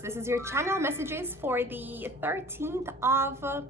Taurus, this is your channel messages for the 13th of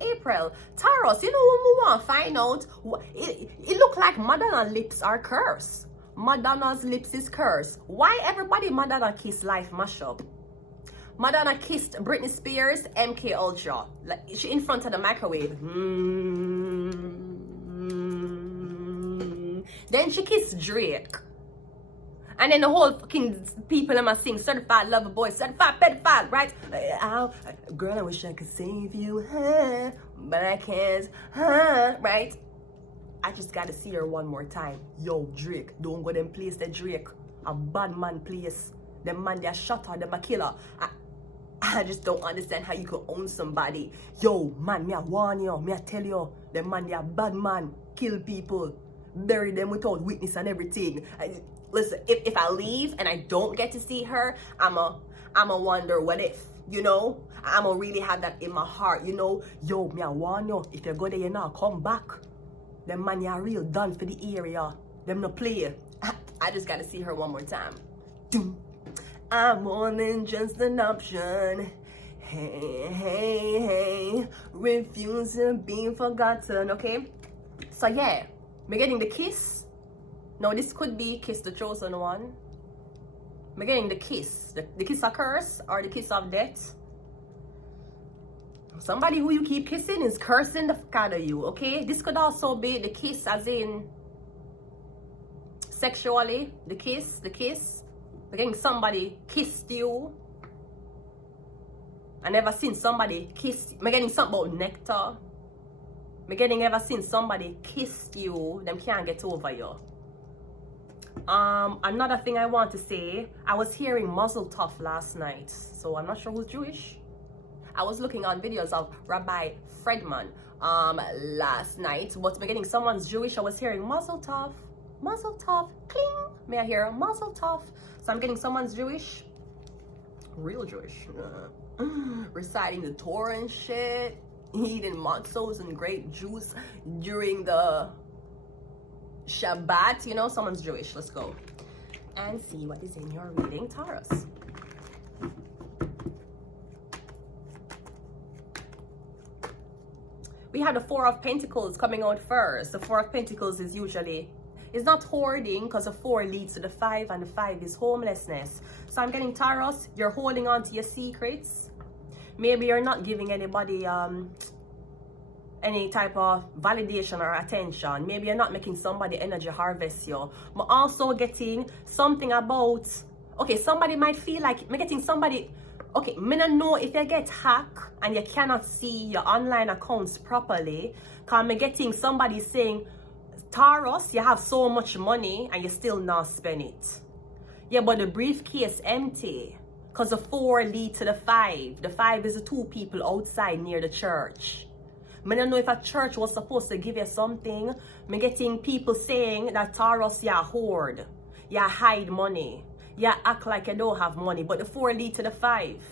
April. Taurus, you know what we want to find out? It look like Madonna's lips are cursed. Madonna's lips is cursed. Why everybody Madonna kiss life mashup? Madonna kissed Britney Spears, MK Ultra. Like she in front of the microwave. Then she kissed Drake. And then the whole fucking people them sing certified lover boy, certified pedophile, right? Girl, I wish I could save you, huh? But I can't, huh? Right? I just gotta see her one more time. Yo, Drake, don't go them place that Drake. A bad man place. Them man, they a shutter, them a killer. I just don't understand how you could own somebody. Yo, man, me a warn you, me a tell you. Them man, they a bad man. Kill people. Bury them without witness and everything. Listen, if I leave and I don't get to see her, I'ma wonder what if, you know? I'ma really have that in my heart, you know? Yo, me I warn you, if you go there, you now come back. Them man, you are real done for the area. Them no play. I just gotta see her one more time. I'm more than just an option. Hey, hey, hey. Refuse to be forgotten, okay? So yeah, me getting the kiss. Now this could be Kiss the Chosen One. I'm getting the kiss. The kiss of curse or the kiss of death. Somebody who you keep kissing is cursing the fuck out of you, okay? This could also be the kiss as in sexually. The kiss. I'm getting somebody kissed you. I never seen somebody kiss. I'm getting something about nectar. I'm getting ever seen somebody kissed you. Them can't get over you. Another thing I want to say, I was hearing Mazel Tov last night, so I'm not sure who's Jewish. I was looking on videos of Rabbi Fredman last night, but I'm getting someone's Jewish. I was hearing Mazel Tov, cling. May I hear Mazel Tov? So I'm getting someone's Jewish, real Jewish, reciting the Torah and shit, eating matzos and grape juice during the Shabbat, you know, someone's Jewish. Let's go and see what is in your reading, Taurus. We have the Four of Pentacles coming out first. The Four of Pentacles is usually, it's not hoarding because the 4 leads to the 5 and the 5 is homelessness. So I'm getting Taurus, you're holding on to your secrets. Maybe you're not giving anybody any type of validation or attention. Maybe you're not making somebody energy harvest you. But also getting something about, okay, somebody might feel like, I'm getting somebody, okay, I don't know if you get hacked and you cannot see your online accounts properly, because I'm getting somebody saying, Taurus, you have so much money and you still not spend it. Yeah, but the briefcase empty, because the 4 lead to the 5. The 5 is the 2 people outside near the church. I don't know if a church was supposed to give you something. I'm getting people saying that Taurus, you hoard, you hide money, you act like you don't have money, but the 4 lead to the 5.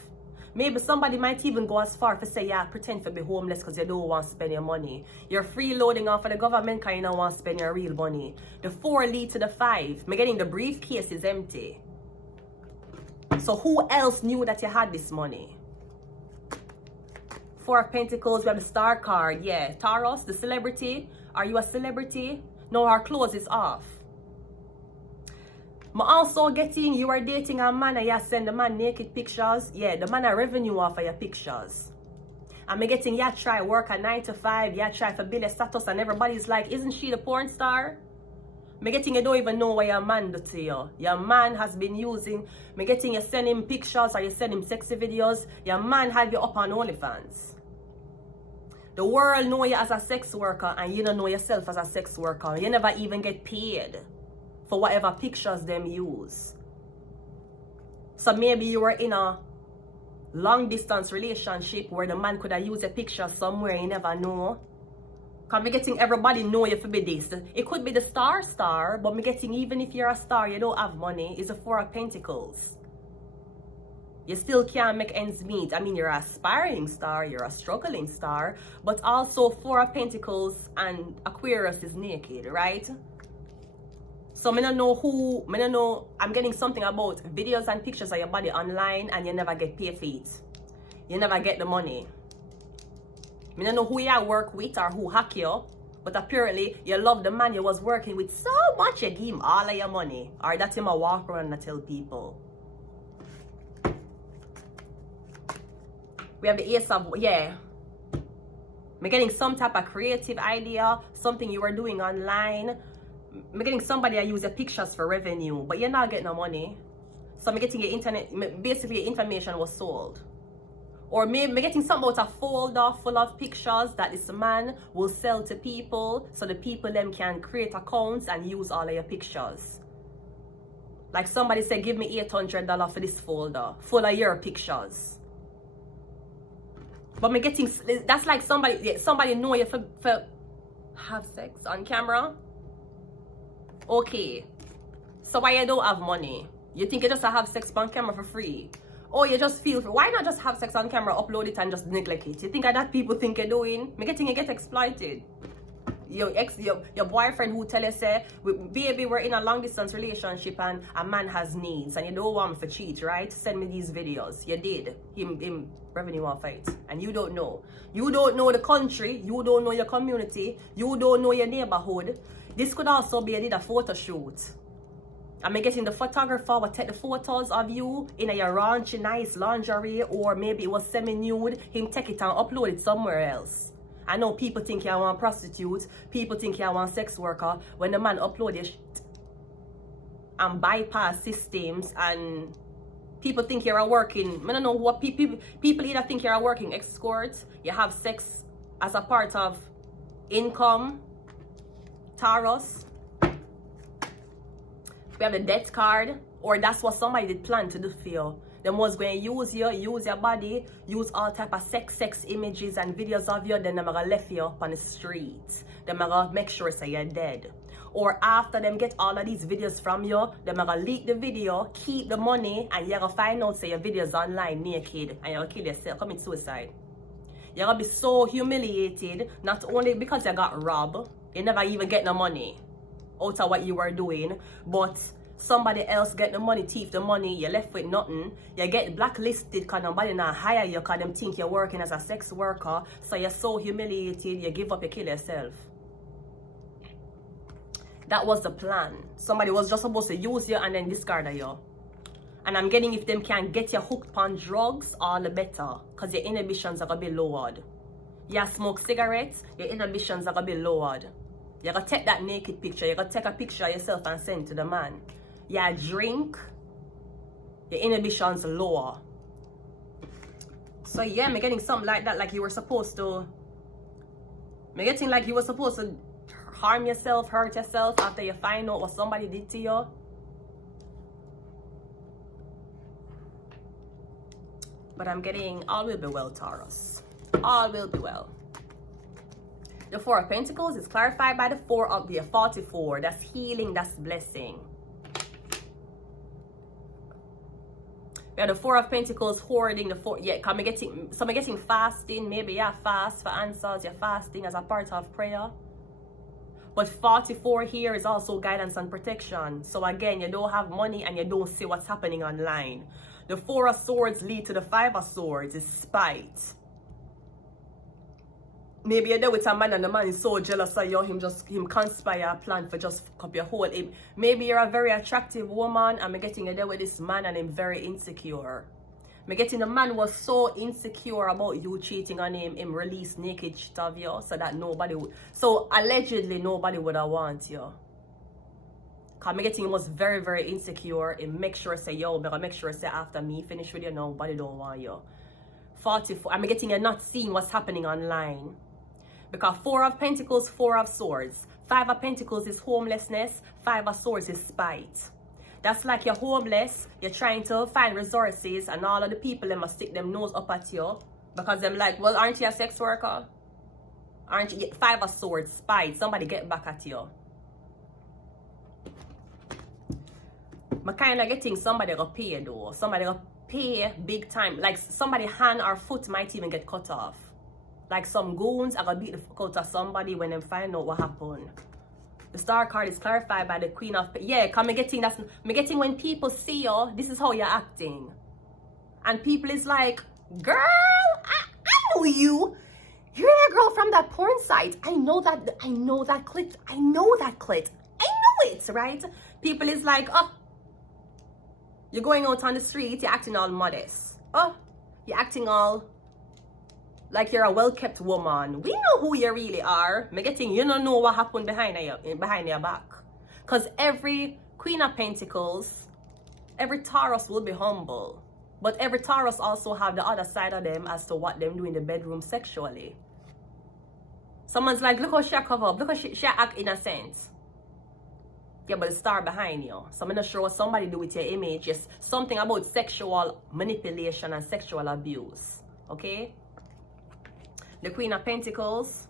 Maybe somebody might even go as far to say, yeah, pretend to be homeless because you don't want to spend your money. You're freeloading off of the government because you don't want to spend your real money. The 4 lead to the 5. I'm getting the briefcase is empty. So who else knew that you had this money? 4 of Pentacles, we have the Star card. Yeah, Taurus, the celebrity. Are you a celebrity? No, our clothes is off. I'm also getting, you are dating a man and you send the man naked pictures. Yeah, the man a revenue off of your pictures. I'm getting, you try work a 9 to 5, you try for build a status and everybody's like, isn't she the porn star? I'm getting, you don't even know what your man do to you. Your man has been using, I'm getting, you send him pictures or you send him sexy videos. Your man have you up on OnlyFans. The world know you as a sex worker and you don't know yourself as a sex worker. You never even get paid for whatever pictures them use. So maybe you were in a long distance relationship where the man could have used a picture somewhere, you never know. Because me getting everybody know you for be this. It could be the star, but me getting even if you're a star, you don't have money, it's a 4 of Pentacles. You still can't make ends meet. I mean, you're an aspiring star, you're a struggling star, but also 4 of Pentacles and Aquarius is naked, right? So I don't know, I'm getting something about videos and pictures of your body online and you never get paid for it. You never get the money. I don't know who you work with or who hack you, but apparently you love the man you was working with so much you give him all of your money. Or that him a walk around and tell people. We have the ace of, yeah. I'm getting some type of creative idea, something you were doing online. I'm getting somebody that use your pictures for revenue, but you're not getting no money. So I'm getting your internet, basically your information was sold. Or maybe I'm getting something about a folder full of pictures that this man will sell to people, so the people them can create accounts and use all of your pictures. Like somebody said, give me $800 for this folder full of your pictures. But I'm getting, that's like somebody know you for have sex on camera. Okay, so why you don't have money? You think you just have sex on camera for free? Or you just feel, why not just have sex on camera, upload it and just neglect it? You think that people think you're doing? Me getting you get exploited. Your boyfriend who tell you say, baby, we're in a long distance relationship and a man has needs and you don't want me to cheat, right? Send me these videos. You did. Him revenue on fight. And you don't know. You don't know the country. You don't know your community. You don't know your neighborhood. This could also be a photo shoot. I'm getting the photographer will take the photos of you in your raunchy nice lingerie, or maybe it was semi-nude. Him take it and upload it somewhere else. I know people think you want prostitute, people think you want sex worker. When the man upload your shit and bypass systems, and people think you're a working, I don't know what people either think you're a working escort, you have sex as a part of income. TAURUS. We have the death card, or that's what somebody did plan to do for you. Them was going to use you, use your body, use all type of sex images and videos of you, then they're going to left you up on the streets. They're going to make sure so you're dead. Or after them get all of these videos from you, they're going to leak the video, keep the money, and you're going to find out say your videos online naked, and you're going to kill yourself, commit suicide. You're going to be so humiliated, not only because you got robbed, you never even get no money out of what you were doing, but somebody else get the money, thief the money, you're left with nothing. You get blacklisted because nobody not hire you because them think you're working as a sex worker, so you're so humiliated, you give up, you kill yourself. That was the plan. Somebody was just supposed to use you and then discard you. And I'm getting if them can get you hooked on drugs, all the better, because your inhibitions are going to be lowered. You smoke cigarettes, your inhibitions are going to be lowered. You're going to take that naked picture, you're going to take a picture of yourself and send it to the man. You drink, your inhibitions lower. So yeah, I'm getting something like that, like you were supposed to. I'm getting like you were supposed to harm yourself, hurt yourself after you find out what somebody did to you. But I'm getting all will be well, Taurus. All will be well. The Four of Pentacles is clarified by the 4 of the 44. That's healing, that's blessing. We have the 4 of Pentacles hoarding the 4. Yeah, I'm getting fasting. Maybe you fast for answers. You're fasting as a part of prayer. But 44 here is also guidance and protection. So again, you don't have money and you don't see what's happening online. The 4 of Swords lead to the 5 of Swords is spite. Maybe you're there with a man and the man is so jealous of you, him conspire a plan for just fuck up your whole. Maybe you're a very attractive woman and I'm getting you there with this man and him very insecure. I'm getting the man was so insecure about you cheating on him released naked shit of you so that nobody would, so allegedly nobody would have want you. Cause I'm getting him was very, very insecure and make sure say, yo, but make sure say after me finish with you, nobody don't want you. 44, I'm getting you not seeing what's happening online. Because 4 of Pentacles, 4 of Swords. 5 of Pentacles is homelessness. 5 of Swords is spite. That's like you're homeless. You're trying to find resources. And all of the people, they must stick them nose up at you. Because they're like, well, aren't you a sex worker? Aren't you? 5 of Swords, spite. Somebody get back at you. I'm kind of getting somebody to pay though. Somebody to pay big time. Like somebody hand or foot might even get cut off. Like some goons are gonna beat the fuck out of somebody when they find out what happened. The Star card is clarified by the Queen of... Yeah, because I'm getting when people see you, this is how you're acting. And people is like, girl, I know you. You're that girl from that porn site. I know that clit. I know it, right? People is like, oh, you're going out on the street, you're acting all modest. Oh, you're acting all like you're a well-kept woman. We know who you really are. Me getting, you don't know what happened behind your back. Because every Queen of Pentacles, every Taurus will be humble. But every Taurus also have the other side of them as to what them do in the bedroom sexually. Someone's like, look how she cover up. Look how she act innocent. Yeah, but the Star behind you. So I'm not sure what somebody do with your image. Yes, something about sexual manipulation and sexual abuse. Okay? The Queen of Pentacles.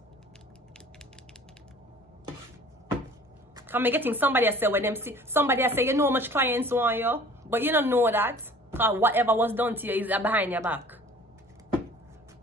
I'm getting somebody I say when them see somebody I say, you know how much clients want you, but you don't know that. Because whatever was done to you is behind your back.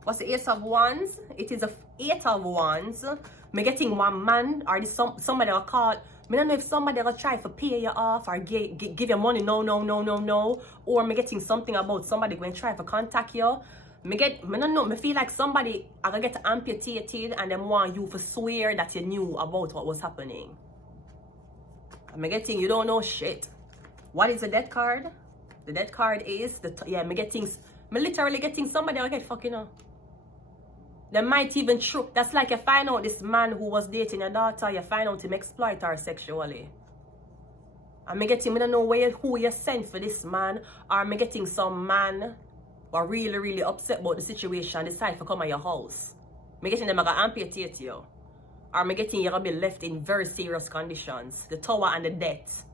What's the Ace of Wands? It is a 8 of Wands. Me getting one man or this somebody will call. Me don't know if somebody will try to pay you off or give you money. No. Or me getting something about somebody going to try to contact you. Me don't know. Me feel like somebody are gonna get amputated and them want you to swear that you knew about what was happening. Me getting you don't know shit. What is the Death card? The Death card is me literally getting somebody will get fucking up. They might even that's like you find out this man who was dating your daughter, you find out him exploit her sexually. And me don't know who you sent for this man, or me getting some man who are really, really upset about the situation, decide to come at your house. Me getting them gonna amputate you. Or me getting you gonna be left in very serious conditions. The Tower and the Death.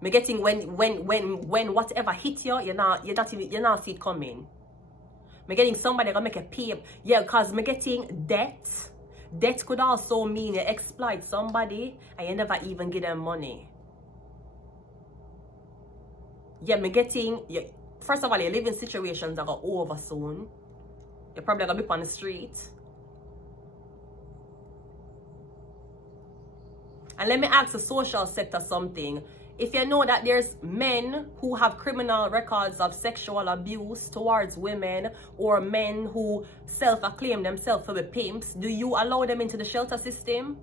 Me getting when whatever hit you, you're not see it coming. Me getting somebody gonna make a pay. Yeah, because me getting debt. Debt could also mean you exploit somebody and you never even give them money. Yeah, me getting first of all, you live in situations that are over soon. You're probably gonna be on the street. And let me ask the social sector something. If you know that there's men who have criminal records of sexual abuse towards women, or men who self-acclaim themselves to be pimps, do you allow them into the shelter system?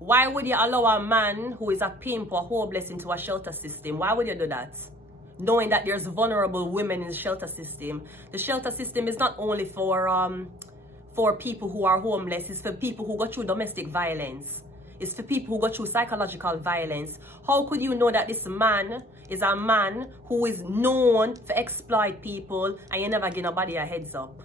Why would you allow a man who is a pimp or homeless into a shelter system? Why would you do that? Knowing that there's vulnerable women in the shelter system. The shelter system is not only for people who are homeless, it's for people who go through domestic violence. It's for people who go through psychological violence. How could you know that this man is a man who is known to exploit people and you never give nobody a heads up?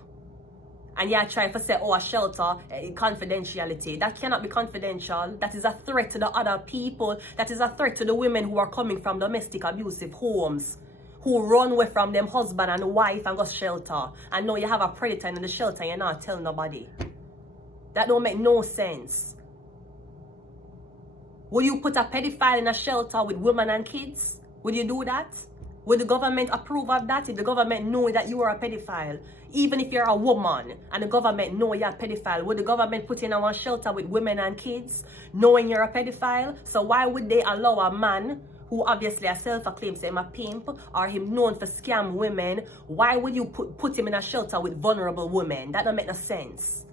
And you try to say, oh, a shelter, confidentiality. That cannot be confidential. That is a threat to the other people. That is a threat to the women who are coming from domestic abusive homes, who run away from them husband and wife and go shelter. And now you have a predator in the shelter and you're not telling nobody. That don't make no sense. Will you put a pedophile in a shelter with women and kids? Would you do that? Would the government approve of that if the government know that you are a pedophile? Even if you're a woman and the government know you're a pedophile, would the government put you in a shelter with women and kids knowing you're a pedophile? So why would they allow a man who obviously a self-acclaims him a pimp or him known for scam women, why would you put him in a shelter with vulnerable women? That don't make no sense.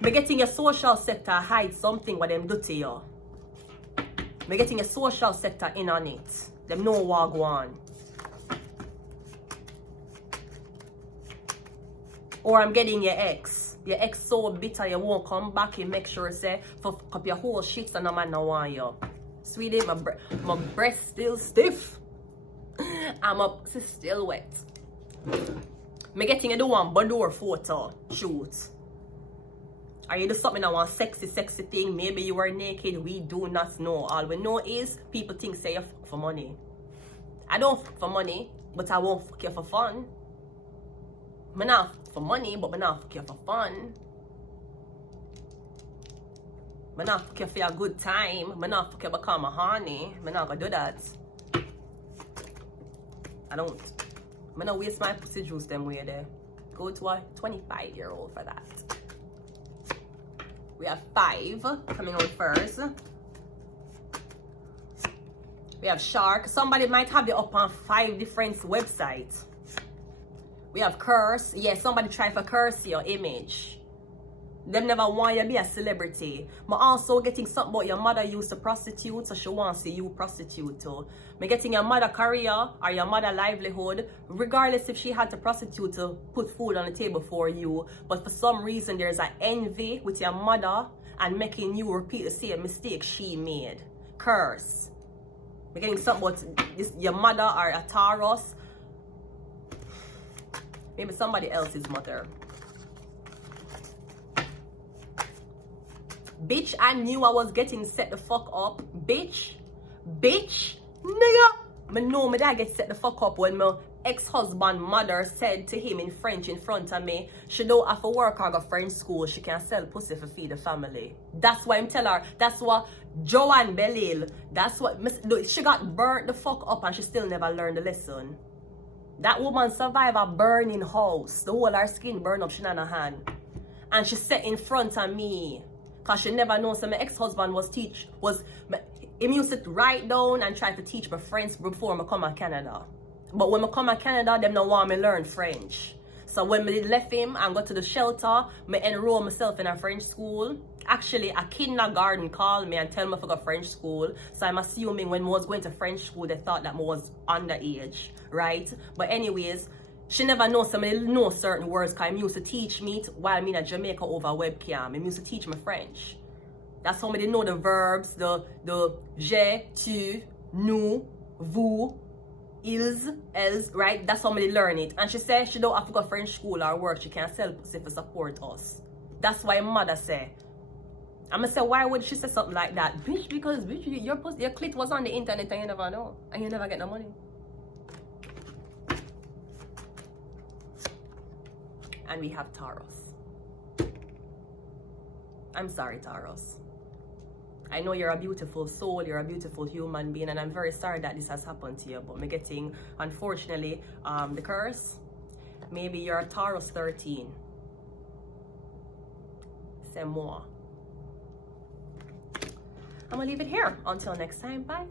Be getting your social sector hide something what them do to you. Be getting your social sector in on it. Them know what go on. Or I'm getting your ex. Your ex so bitter you won't come back. You make sure say fuck up your whole shit so no man no want you. Sweetie, my breast still stiff. I'm up still wet. Me getting you do one boudoir photo shoot. Are you do something that want sexy thing? Maybe you are naked. We do not know. All we know is people think say you fuck for money. I don't fuck for money, but I won't fuck you for fun. I'm not fuck for money, but I'm not fuck you for fun. I'm not fuck you for a good time. I'm not fuck you because I'm a honey. I'm not gonna do that. I don't. I'm not waste my pussy juice them way there. Go to a 25-year-old for that. We have 5 coming out first. We have Shark. Somebody might have you up on 5 different websites. We have Curse. Yes, somebody try for curse your image. Them never want you to be a celebrity. But also getting something about your mother used to prostitute, so she wants to see you prostitute too. Me getting your mother career or your mother livelihood, regardless if she had to prostitute to put food on the table for you. But for some reason there's an envy with your mother and making you repeat the same mistake she made. Curse. Me getting something about this, your mother or a Taurus. Maybe somebody else's mother. Bitch, I knew I was getting set the fuck up. Bitch, nigga. I know my dad get set the fuck up when my ex-husband mother said to him in French in front of me, she don't have to work or go French school, she can sell pussy for feed the family. That's why I'm tell her, that's what Joanne Bellil, that's what, she got burnt the fuck up and she still never learned the lesson. That woman survived a burning house. The whole her skin burned up, she not a hand. And she sat in front of me. Cause she never knows so my ex-husband he used to write down and try to teach my friends before I come to Canada. But when I come to Canada, them don't want me learn French. So when I left him and got to the shelter, I enroll myself in a French school. Actually, a kindergarten called me and tell me to go to French school. So I'm assuming when I was going to French school, they thought that I was underage, right? But anyways, she never knows somebody know certain words because I used to teach me while I'm in Jamaica over webcam. I used to teach me French. That's how they know the verbs, the je, tu, nous, vous, ils, elles, right? That's how they learn it. And she said she don't have to go to French school or work. She can sell pussy to support us. That's why mother say. I'm gonna say, why would she say something like that? Bitch, because bitch, your clit was on the internet and you never know. And you never get no money. And we have Taurus. I'm sorry, Taurus. I know you're a beautiful soul, you're a beautiful human being, and I'm very sorry that this has happened to you. But me getting, unfortunately, the curse. Maybe you're a Taurus 13. C'est moi. I'm gonna leave it here. Until next time, bye.